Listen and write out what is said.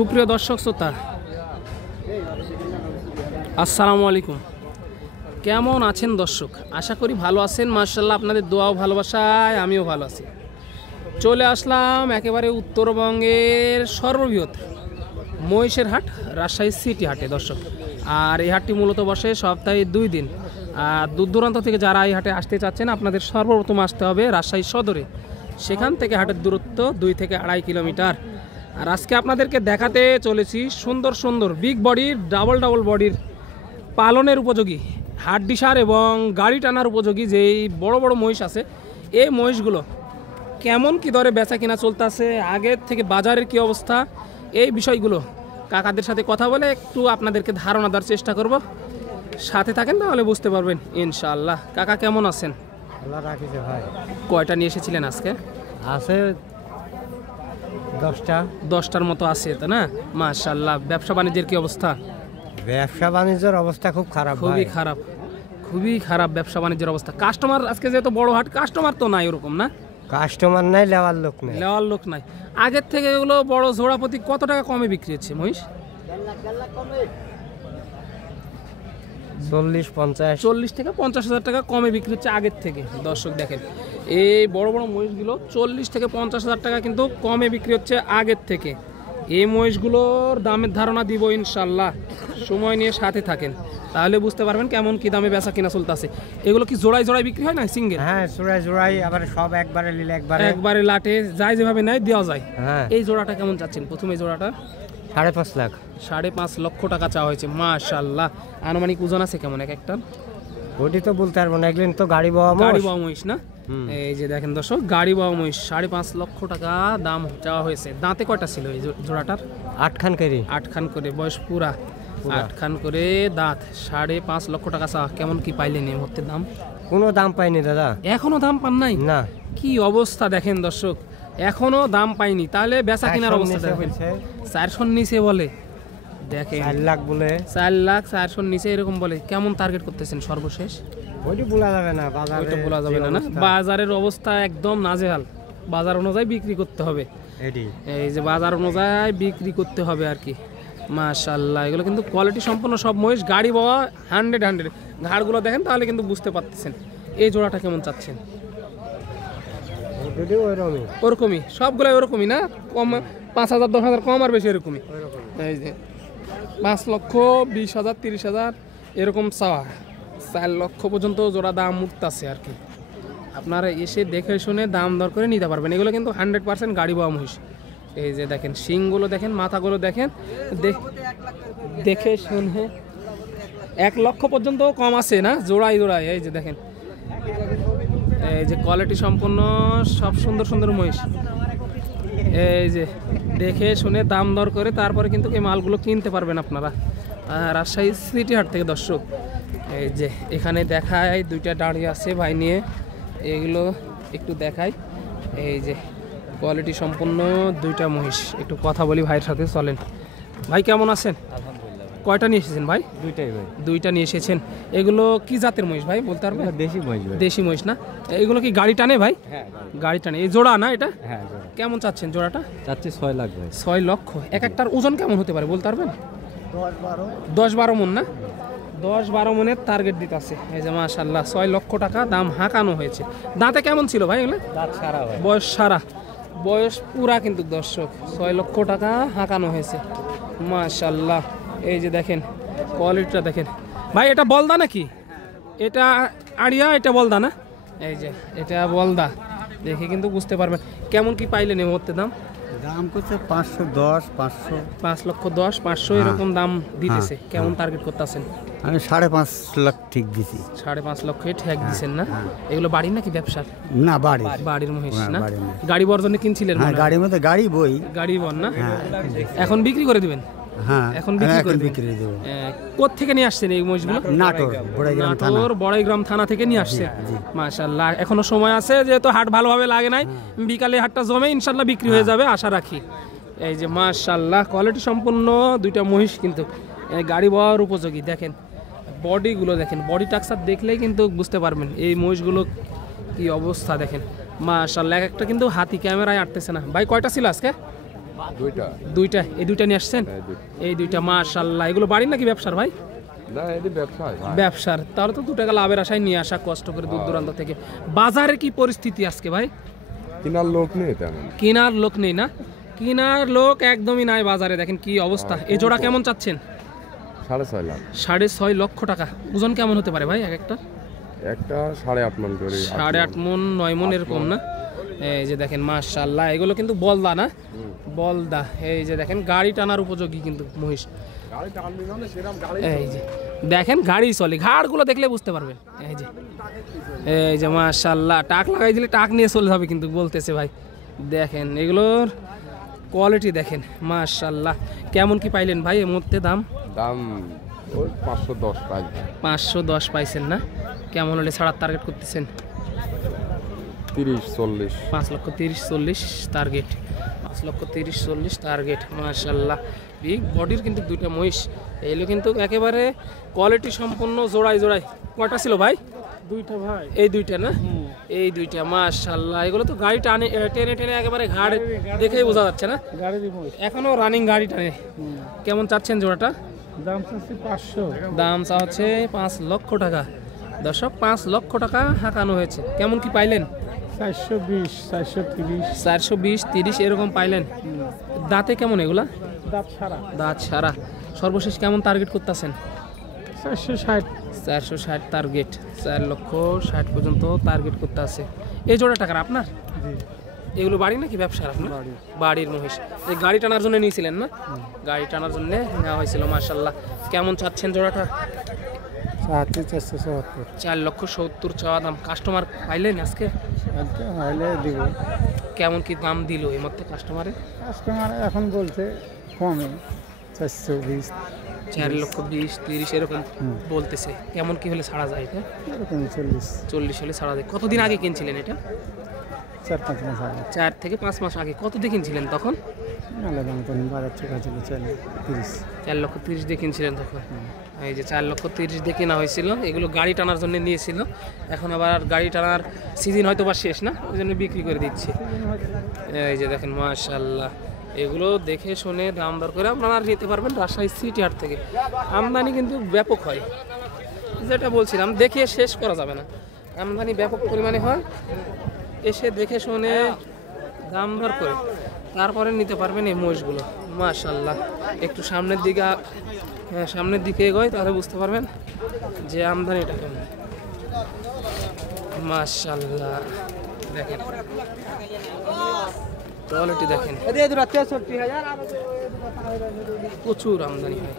সুপ্রিয় দর্শক শ্রোতা, আসসালামু আলাইকুম। কেমন আছেন দর্শক? আশা করি ভালো আছেন। মাশাআল্লাহ, আপনাদের দোয়া ও ভালোবাসায় আমিও ভালো আছি। চলে আসলাম একেবারে উত্তরবঙ্গের সর্ববৃহৎ মহিষের হাট, রাজশাহী সিটি হাটে দর্শক। আর এই হাটটি মূলত বসে সপ্তাহে 2 দিন। আর দূর দূরান্ত থেকে যারা এই হাটে আসতে চাচ্ছেন, আপনাদের সর্বপ্রথম আসতে হবে রাজশাহী সদরে। সেখান থেকে হাটের দূরত্ব 2 থেকে 2.5 কিলোমিটার। আর আজকে আপনাদেরকে দেখাতে চলেছি সুন্দর সুন্দর বিগ বডির, ডাবল বডির, পালনের উপযোগী, হাড্ডি সার এবং গাড়ি টানার উপযোগী যেই বড় বড় মহিষ আছে, এই মহিষগুলো কেমন কি দরে বেচা কিনা চলতেছে, আগের থেকে বাজারের কি অবস্থা, এই বিষয়গুলো কাকাদের সাথে কথা বলে একটু আপনাদেরকে ধারণা দেওয়ার চেষ্টা করব। সাথে থাকেন, তাহলে বুঝতে পারবেন ইনশাআল্লাহ। কাকা কেমন আছেন? আল্লাহ রাখিছে ভাই। কয়টা নিয়ে এসেছিলেন আজকে? আছে 10টার মতো আছে, তো না? মাশাআল্লাহ। ব্যবসা বাণিজ্যের কি অবস্থা? ব্যবসা বাণিজ্যের অবস্থা খুব খারাপ, খুবই খারাপ ব্যবসা বাণিজ্যের অবস্থা। কাস্টমার আজকে যেহেতু বড় হাট, কাস্টমার তো নাই ওরকম, না? কাস্টমার নাই, লেওয়ার লোক নাই। আগের থেকে এগুলো বড় জোড়া প্রতি কত টাকা কমে বিক্রি হচ্ছে মহিষ? 40 থেকে 50 হাজার টাকা কমে বিক্রি হচ্ছে আগের থেকে। দর্শক দেখেন, এই বড় বড় মহিষগুলো 40 থেকে 50 হাজার টাকা কিন্তু কমে বিক্রি হচ্ছে আগের থেকে। এই মহিষগুলোর দামের ধারণা দিব ইনশাল্লাহ, সময় নিয়ে সাথে থাকেন, তাহলে বুঝতে পারবেন কেমন কি দামে বেচা কিনা চলতেছে। এগুলো কি জোড়ায় জোড়ায় বিক্রি হয় না সিঙ্গেল? হ্যাঁ, জোড়ায়, আবার সব একবারে নিলে একবারে লাটে যায়, যেভাবে নেয় দেওয়া যায়। হ্যাঁ। এই জোড়াটা কেমন চাচ্ছেন? প্রথমে জোড়াটা 5.5 লাখ। 5.5 লক্ষ টাকা চাওয়া হয়েছে। মাশাআল্লাহ। আনুমানিক ওজন আছে কেমন এক একটা? ওটি তো বলতে পারবো না, এগুলো তো গাড়ি বাওয়া মহিষ না? এই যে দেখেন দর্শক, গাড়ি বাওয়া মহিষ 5.5 লক্ষ টাকা দাম চাওয়া হয়েছে। দাঁতে কয়টা ছিল এই জোড়াটার? 8 খান করে, বয়স পুরা 8 খান করে দাঁত। 5.5 লক্ষ টাকা চাওয়া। কেমন কি পাইলেন এই মুহূর্তে দাম? কোনো দাম পাইনি দাদা, এখনো দাম পান নাই? না। কি অবস্থা দেখেন দর্শক, এখনো দাম পাইনি, তাহলে বেচা কেনার অবস্থা দেখেন। 400 নিচে বলে, দেখেন 4 লাখ বলে, 4 লাখ 400 নিচে এরকম বলে। কেমন টার্গেট করতেছেন সর্বশেষ? ওইটা বলা যাবে না, না? বাজারের অবস্থা একদম নাজেহাল। বাজার অনুযায়ী বিক্রি করতে হবে, এই যে বাজার অনুযায়ী বিক্রি করতে হবে আর কি। মাশাআল্লাহ, এগুলো কিন্তু কোয়ালিটি সম্পন্ন সব মহিষ, গাড়ি বাওয়া 100। ঘাড়গুলো দেখেন, তাহলে কিন্তু বুঝতে পারতেছেন। এই জোড়াটা কেমন চাচ্ছেন? ওরকমই সবগুলো, ওরকমই না? কম 5,000 10,000 কম আর বেশি এরকমই। এই যে 5 লক্ষ 20,000 30,000 এরকম চাওয়া। 4 লক্ষ পর্যন্ত জোড়া দাম উঠতেছে আর কি। আপনারা এসে দেখে শুনে দাম দর করে নিতে পারবেন। এগুলো কিন্তু 100% গাড়ি বাওয়া মহিষ। এই যে দেখেন, শিংগুলো দেখেন, মাথাগুলো দেখেন, দেখে শুনে 1 লক্ষ পর্যন্ত কম আছে না জোড়ায়। এই যে দেখেন, এই যে কোয়ালিটি সম্পন্ন সব সুন্দর সুন্দর মহিষ। এই যে দেখে শুনে দাম দর করে তারপরে কিন্তু এই মালগুলো কিনতে পারবেন আপনারা রাজশাহী সিটি হাট থেকে। দর্শক এই যে এখানে দেখায় 2টা দাঁড়িয়ে আছে ভাই নিয়ে, এগুলো একটু দেখাই। এই যে কোয়ালিটি সম্পন্ন 2টা মহিষ, একটু কথা বলি ভাইয়ের সাথে, চলেন। ভাই কেমন আছেন? কয়টা নিয়ে এসেছেন ভাই? 2টা নিয়ে এসেছেন। এগুলো কি জাতের মহিষ ভাই বলতে পারবেন? দেশি মহিষ না? এগুলো কি গাড়ি টানে ভাই? গাড়ি টানে। এই জোড়া না এটা? কেমন চাচ্ছেন জোড়াটা? 6 লাখ ভাই। 6 লক্ষ। এক একটার ওজন কেমন হতে পারে বলতে পারবেন? 10-12 মন না? 10-12 মনের টার্গেট দিতে আছে। এই যে মাশাআল্লাহ, 6 লক্ষ টাকা দাম হাঁকানো হয়েছে। দাঁতে কেমন ছিল ভাই এগুলো? দাঁত সারা ভাই। বয়স সারা, বয়স পুরা কিন্তু দর্শক। 6 লক্ষ টাকা হাঁকানো হয়েছে। মাশাআল্লাহ, এই যে দেখেন কোয়ালিটিটা দেখেন ভাই। এটা বলদা নাকি? এটা আড়িয়া, এটা বলদা না? এই যে এটা বলদা, দেখে কিন্তু বুঝতে পারবেন। কেমন কি পাইলেন এই মুহূর্তে দাম? দাম করছে 510, 500। 5 লক্ষ 10, 500 এরকম দাম দিতেছে। কেমন টার্গেট করতেছেন? আমি 5.5 লাখ ঠিক দিছি। 5.5 লক্ষে ঠেক দিচ্ছেন না? এগুলো বাড়ির নাকি ব্যবসার? না, বাড়ির মহিষ না? গাড়ি বর্জনে কিনছিলেন? গাড়ির মধ্যে গাড়ি বর না? এখন বিক্রি করে দিবেন? হ্যাঁ, এখন বিক্রি দেব। কোথা থেকে নিয়ে আসছেন এই মহিষগুলো? নাটোর বড়াইগ্রাম থানা থেকে নিয়ে আসছেন। মাশাআল্লাহ, এখনো সময় আছে, যেহেতু হাট ভালোভাবে লাগে নাই, বিকালে হাটটা জমে ইনশাআল্লাহ বিক্রি হয়ে যাবে আশা রাখি। এই যে মাশাআল্লাহ, কোয়ালিটি সম্পন্ন 2টা মহিষ কিন্তু গাড়ি বাওয়ার উপযোগী। দেখেন বডিগুলো, দেখেন বডি টাক্সার দেখলেই কিন্তু বুঝতে পারবেন এই মহিষগুলো কি অবস্থা। দেখেন মাশাআল্লাহ, একটা কিন্তু হাতি ক্যামেরায় আটতেছে না। ভাই কয়টা ছিল আজকে? দুইটা দুইটা, এই দুইটা নিয়ে আসছেন? এই দুইটা মাশাআল্লাহ। এগুলো বাড়ির নাকি ব্যবসার ভাই? না, এটি ব্যবসা ভাই। ব্যবসার, তাহলে তো 2 টাকা লাভের আশায় নিয়ে আসা, কষ্ট করে দূর দূরান্ত থেকে। বাজারে কি পরিস্থিতি আজকে ভাই? কেনার লোক নেই তেমন। কেনার লোক নেই না? কেনার লোক একদমই নাই বাজারে, দেখেন কি অবস্থা। এই জোড়া কেমন চাচ্ছেন? 6.5 লাখ। 6.5 লক্ষ টাকা। ওজন কেমন হতে পারে ভাই এক একটা? একটা 8.5 মন করে। 8.5 মন 9 মন এরকম না? এই যে দেখেন মাশাআল্লাহ, এগুলো কিন্তু বলদা না? বলদা। এই যে দেখেন গাড়ি টানার উপযোগী কিন্তু মহিষ। এই যে দেখেন গাড়ি চলে, ঘাড়গুলো দেখলে বুঝতে পারবেন। এই যে মাশাআল্লাহ, টাক লাগাই দিলে টাক নিয়ে চলে যাবে কিন্তু বলতেছে ভাই। দেখেন এগুলোর কোয়ালিটি দেখেন মাশাআল্লাহ। কেমন কি পাইলেন ভাই এর মধ্যে দাম? দাম ওই 510 পাই। 510 পাইছেন না? কেমন হলে ছাড়ার টার্গেট করতেছেন? 30-40। 5,30,40 টার্গেট। 5,30,40 টার্গেট। মাশাআল্লাহ, বিগ বডির কিন্তু দুইটা মহিষ। এগুলো কিন্তু একেবারে কোয়ালিটি সম্পন্ন, জোড়ায় জোড়ায়। কয়টা ছিল ভাই? দুইটা ভাই। এই দুইটা না? এই দুইটা মাশাআল্লাহ। এগুলো তো গাড়ি টানে, টেনে টেনে একেবারে ঘাড় দেখেই বোঝা যাচ্ছে না? গাড়ির মহিষ। এখনো রানিং গাড়ি টানে। কেমন চাচ্ছেন জোড়াটা? দাম চাচ্ছি 500। দাম চা হচ্ছে 5 লক্ষ টাকা। দর্শক 5 লক্ষ টাকা হাঁকানো হয়েছে। কেমন কি পাইলেন? 420, 430। 420, 30 এরকম পাইলেন। দাঁতে কেমন এগুলা? দাঁত ছাড়া। দাঁত সারা। সর্বশেষ কেমন টার্গেট করতেছেন? 460। 460 টার্গেট। 4,60,000 পর্যন্ত টার্গেট করতে আছে। এই জোড়া টাকার আপনার? জি। এগুলো বাড়ি নাকি ব্যবসার আপনার? বাড়ির মহিষ। এই গাড়ি টানার জন্য নিয়েছিলেন না? গাড়ি টানার জন্য নেওয়া হয়েছিল মাশাআল্লাহ। কেমন চাচ্ছেন জোড়াটা? 470। 4,70,000 চাওয়া দাম। কাস্টমার পাইলেন আজকে? হলে দিব। কেমন কি দাম দিল এই মধ্যে কাস্টমারে? কাস্টমার এখন বলছে কমে 420। 4,20,000, 30 এরকম বলতেছে। কেমন কি হলে ছাড়া যায় এটা? এরকম 40। 40 হলে ছাড়া যায়। কতদিন আগে কিনছিলেন এটা? 4-5 মাস আগে। 4 থেকে 5 মাস আগে। কত দিয়ে কিনছিলেন তখন? মেলা দাম তখন বাজার টাকা ছিল 430। 4,30,000 দিয়ে কিনছিলেন তখন। এই যে 4,30,000 দিয়ে কেনা হয়েছিল। এগুলো গাড়ি টানার জন্য নিয়েছিল। এখন আবার গাড়ি টানার সিজন হয়তো বা শেষ না, ওই জন্য বিক্রি করে দিচ্ছে। এই যে দেখেন মাশাআল্লাহ, এগুলো দেখে শুনে দাম দর করে আপনারা নিতে পারবেন রাজশাহী সিটি হাট থেকে। আমদানি কিন্তু ব্যাপক হয়, যেটা বলছিলাম, দেখে শেষ করা যাবে না। আমদানি ব্যাপক পরিমাণে হয়। এসে দেখে শুনে দাম দর করে তারপরে নিতে পারবেন এই মহিষগুলো। মাশাআল্লাহ, একটু সামনের দিকে এগোয় তাহলে বুঝতে পারবেন যে আমদানিটা কেমন। মাশাআল্লাহ, দেখেন কোয়ালিটি দেখেন, প্রচুর আমদানি হয়।